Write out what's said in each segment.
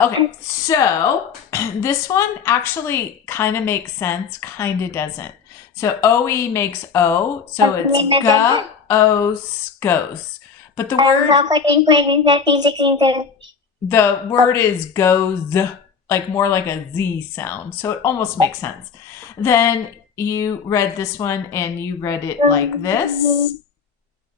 Okay, so this one actually kind of makes sense, kind of doesn't. So OE makes O, so it's ga-os, goes. But the word is goes, like more like a Z sound. So it almost makes sense. Then you read this one and you read it like this,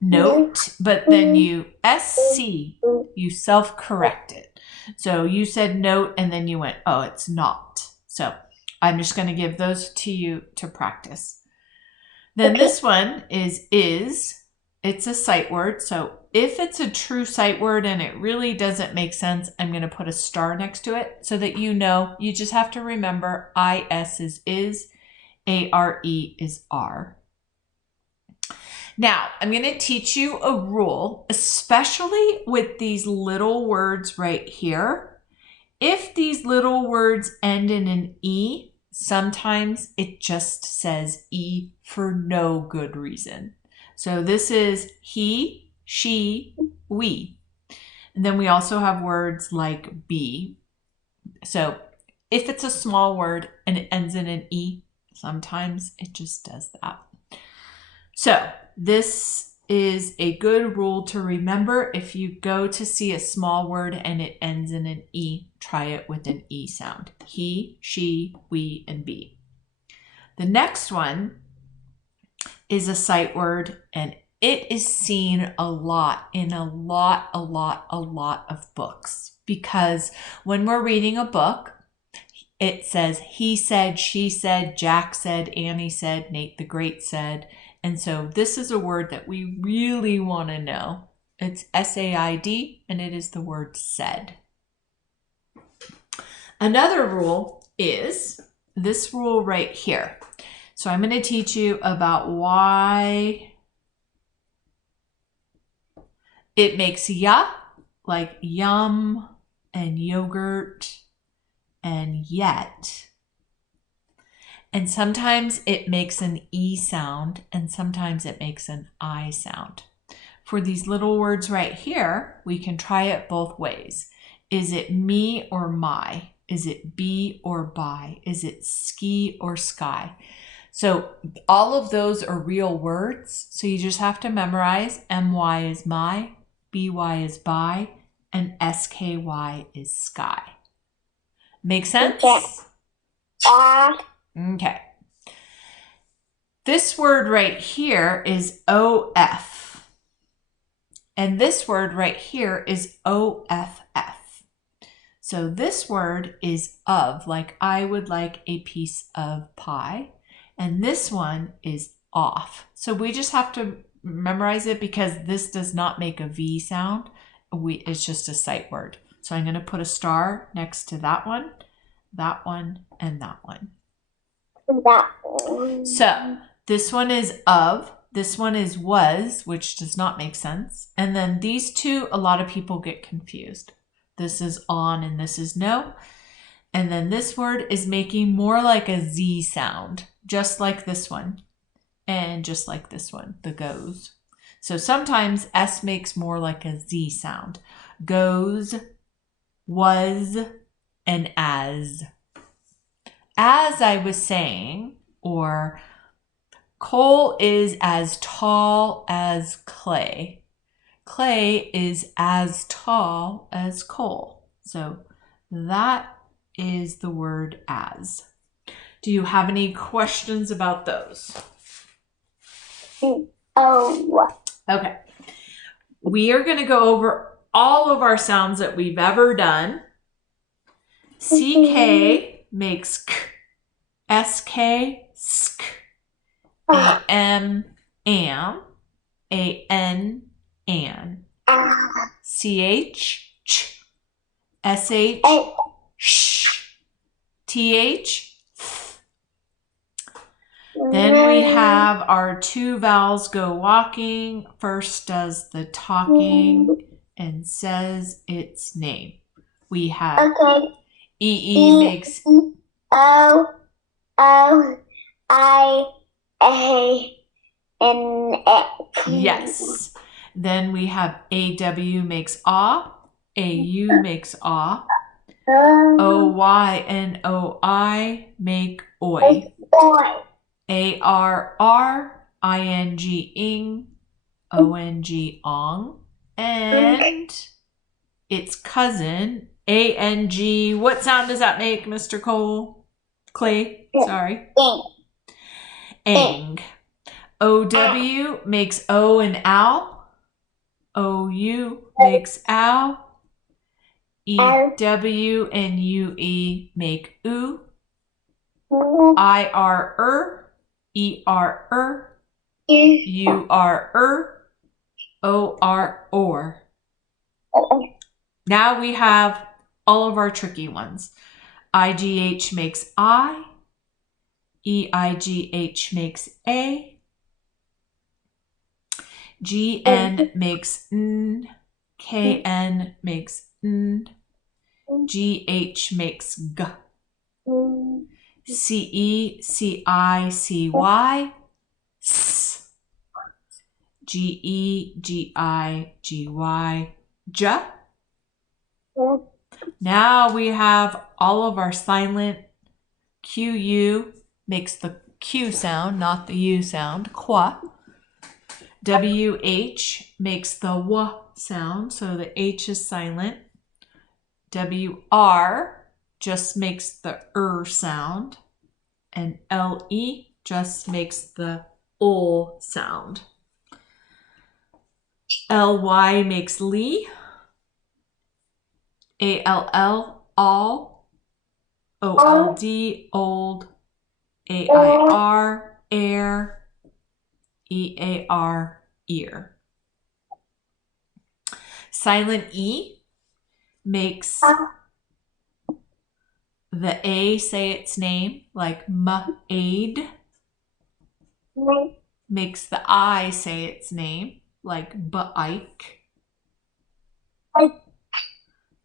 note, but then you SC, you self-correct it. So you said note and then you went, oh, it's not. So I'm just going to give those to you to practice. Then this one is. It's a sight word. So if it's a true sight word and it really doesn't make sense, I'm going to put a star next to it so that you know. You just have to remember IS is, ARE is R. Now, I'm going to teach you a rule, especially with these little words right here. If these little words end in an E, sometimes it just says E for no good reason. So this is he, she, we. And then we also have words like be. So if it's a small word and it ends in an E, sometimes it just does that. So this is a good rule to remember. If you go to see a small word and it ends in an E, try it with an E sound. He, she, we, and be. The next one is a sight word, and it is seen a lot in a lot of books, because when we're reading a book, it says he said, she said, Jack said, Annie said, Nate the Great said. And so this is a word that we really want to know. It's SAID, and it is the word said. Another rule is this rule right here. So I'm going to teach you about why it makes ya, like yum and yogurt and yet. And sometimes it makes an E sound, and sometimes it makes an I sound. For these little words right here, we can try it both ways. Is it me or my? Is it be or buy? Is it ski or sky? So all of those are real words. So you just have to memorize MY is my, BY is buy, and SKY is sky. Make sense? Okay. This word right here is OF. And this word right here is OFF. So this word is of, like I would like a piece of pie. And this one is off. So we just have to memorize it because this does not make a V sound. It's just a sight word. So I'm going to put a star next to that one, and that one. So this one is of, this one is was, which does not make sense. And then these two, a lot of people get confused. This is on and this is no. And then this word is making more like a Z sound, just like this one. And just like this one, the goes. So sometimes S makes more like a Z sound. Goes, was, and as. As I was saying, or coal is as tall as clay. Clay is as tall as coal. So that is the word as. Do you have any questions about those? Oh. Okay. We are going to go over all of our sounds that we've ever done. CK makes k. SK, sk. AM, am. AN, an. CH, ch. SH, sh. TH, th. Then we have our two vowels go walking. First does the talking and says its name. We have EE makes O, I, A, N, X. Yes. Then we have AW makes ah. AU makes ah. O-Y-N-O-I, make oi. Boy. A-R-R-I-N-G, ing, O-N-G, ong. And its cousin, A-N-G. What sound does that make, Mr. Clay? Sorry. Ang. O-W makes O and ow. O-U makes ow. E-W and U-E make oo. I-R-R, E-R-R, U-R-R, O-R-R. Now we have all of our tricky ones. I-G-H makes I. E-I-G-H makes A. G-N makes N. K-N makes N. G-H makes G. C-E, C-I, C-Y, S. G-E, G-I, G-Y, J. Now we have all of our silent. Q-U makes the Q sound, not the U sound, qua. W-H makes the W sound, so the H is silent. W-R just makes the sound. And L-E just makes the O sound. L-Y makes Lee. A-L-L, all. O-L-D, old. A-I-R, air. E-A-R, ear. Silent E makes the A say its name, like ma-aid. Makes the I say its name, like ba-ike.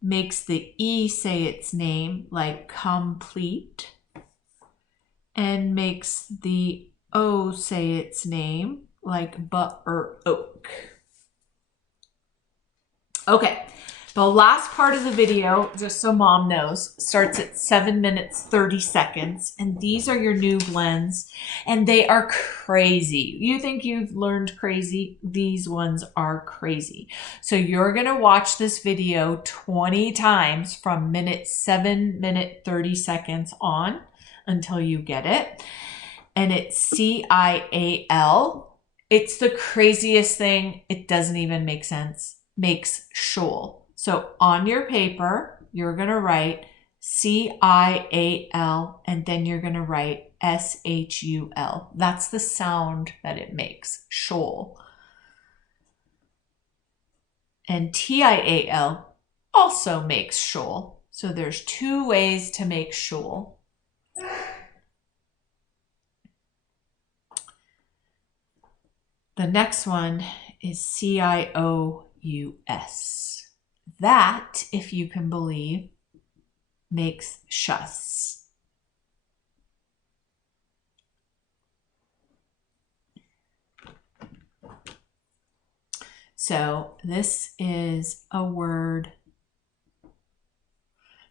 Makes the E say its name, like complete. And makes the O say its name, like oak. Okay, the last part of the video, just so mom knows, starts at 7 minutes, 30 seconds. And these are your new blends. And they are crazy. You think you've learned crazy? These ones are crazy. So you're going to watch this video 20 times from minute 7 minute 30 seconds on until you get it. And it's C-I-A-L. It's the craziest thing. It doesn't even make sense. Makes shoal. So on your paper, you're going to write C-I-A-L and then you're going to write S-H-U-L. That's the sound that it makes, shoal. And T-I-A-L also makes shoal. So there's two ways to make shoal. The next one is C-I-O-U-S. That, if you can believe, makes shus. So this is a word,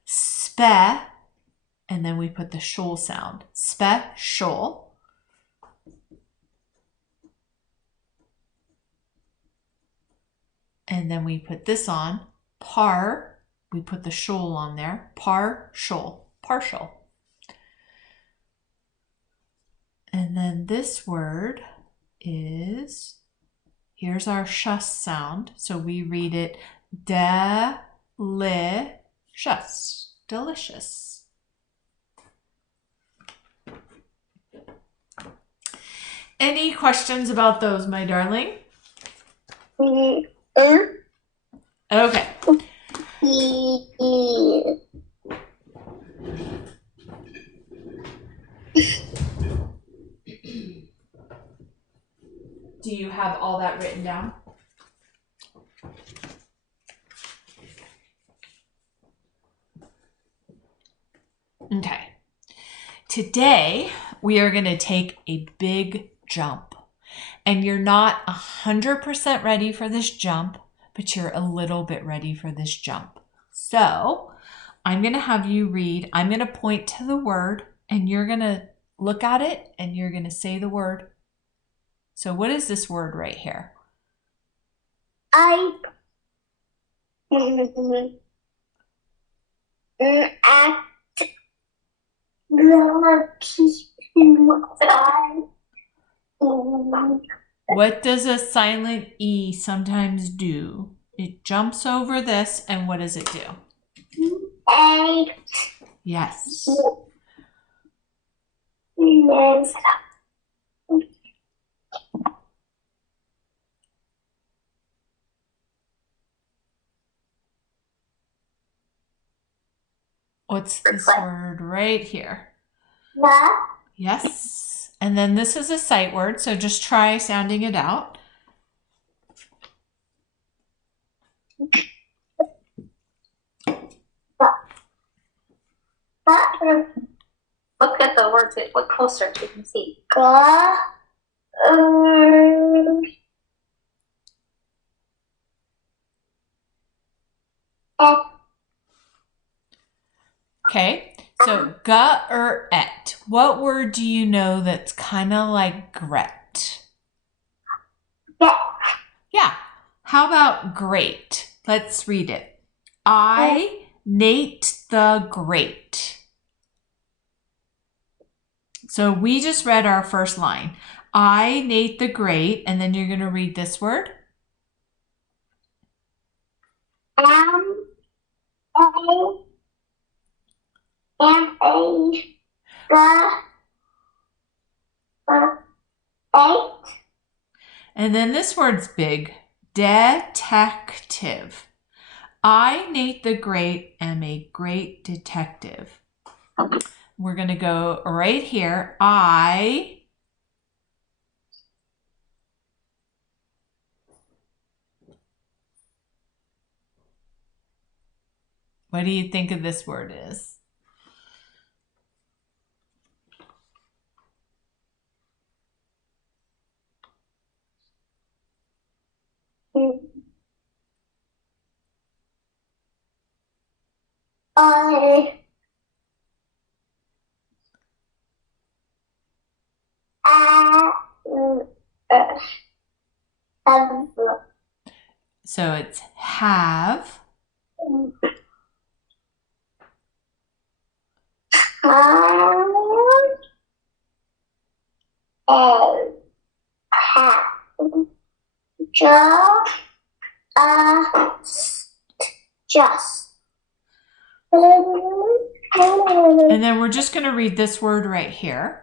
spe, and then we put the shoal sound. Special. And then we put this on, par, we put the shoal on there, partial. And then this word is, here's our shus sound. So we read it delicious, delicious. Any questions about those, my darling? Okay. Do you have all that written down? Okay. Today, we are going to take a big jump. And you're not 100% ready for this jump, but you're a little bit ready for this jump. So I'm going to have you read. I'm going to point to the word and you're going to look at it and you're going to say the word. So what is this word right here? I What does a silent E sometimes do? It jumps over this, and what does it do? Yes. What's this word right here? Yes. And then this is a sight word, so just try sounding it out. Look at the words. Look closer so you can see. Okay, so et. What word do you know that's kind of like gret? Yeah. How about great? Let's read it. I Nate the Great. So we just read our first line. I Nate the Great, and then you're going to read this word. And then this word's big. Detective. I, Nate the Great, am a great detective. We're going to go right here. What do you think of this word is? So it's have. Just. And then we're just going to read this word right here.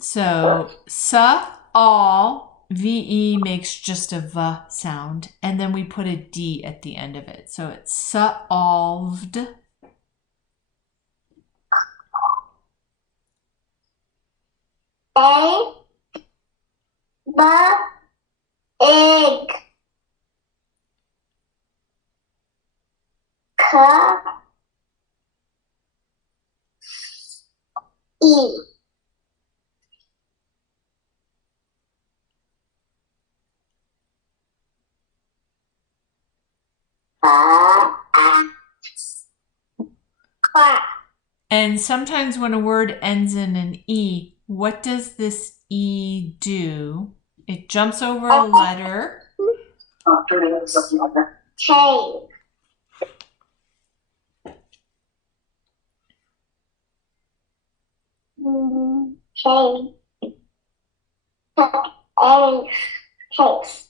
So, all, VE makes just a V sound, and then we put a D at the end of it. So it's solved. Egg. E. And sometimes when a word ends in an E, what does this E do? It jumps over a letter. K. K. A. Case.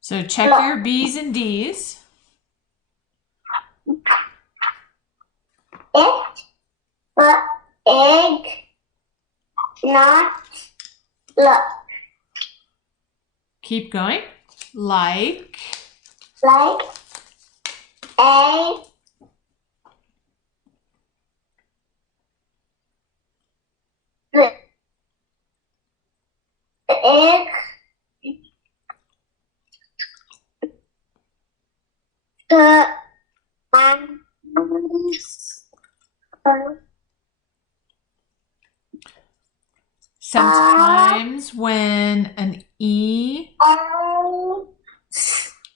So check your B's and D's. Egg, not look. Keep going. Like. Like a egg and Sometimes when an E.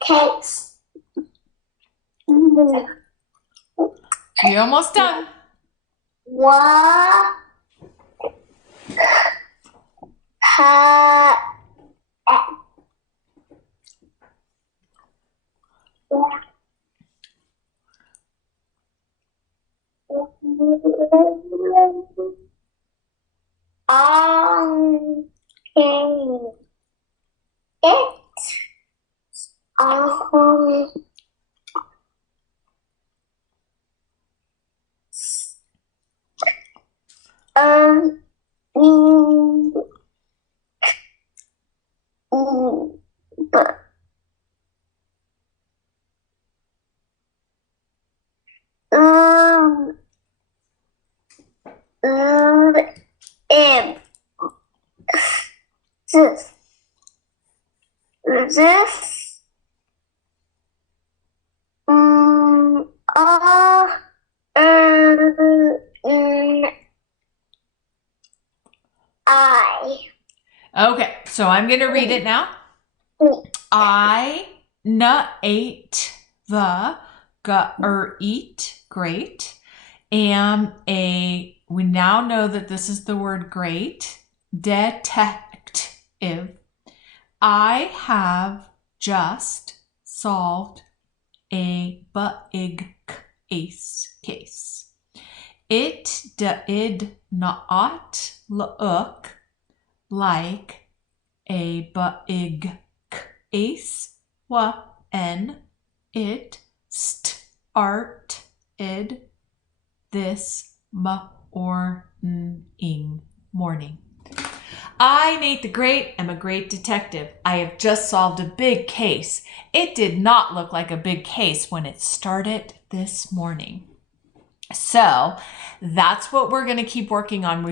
cakes. You're almost done. What? This I. Okay, so I'm going to read it now. I ate the eat, great, am a, we now know that this is the word great, detective. I have just solved a big case. It did not look like a big case when it started this morning. I, Nate the Great, am a great detective. I have just solved a big case. It did not look like a big case when it started this morning. So that's what we're going to keep working on.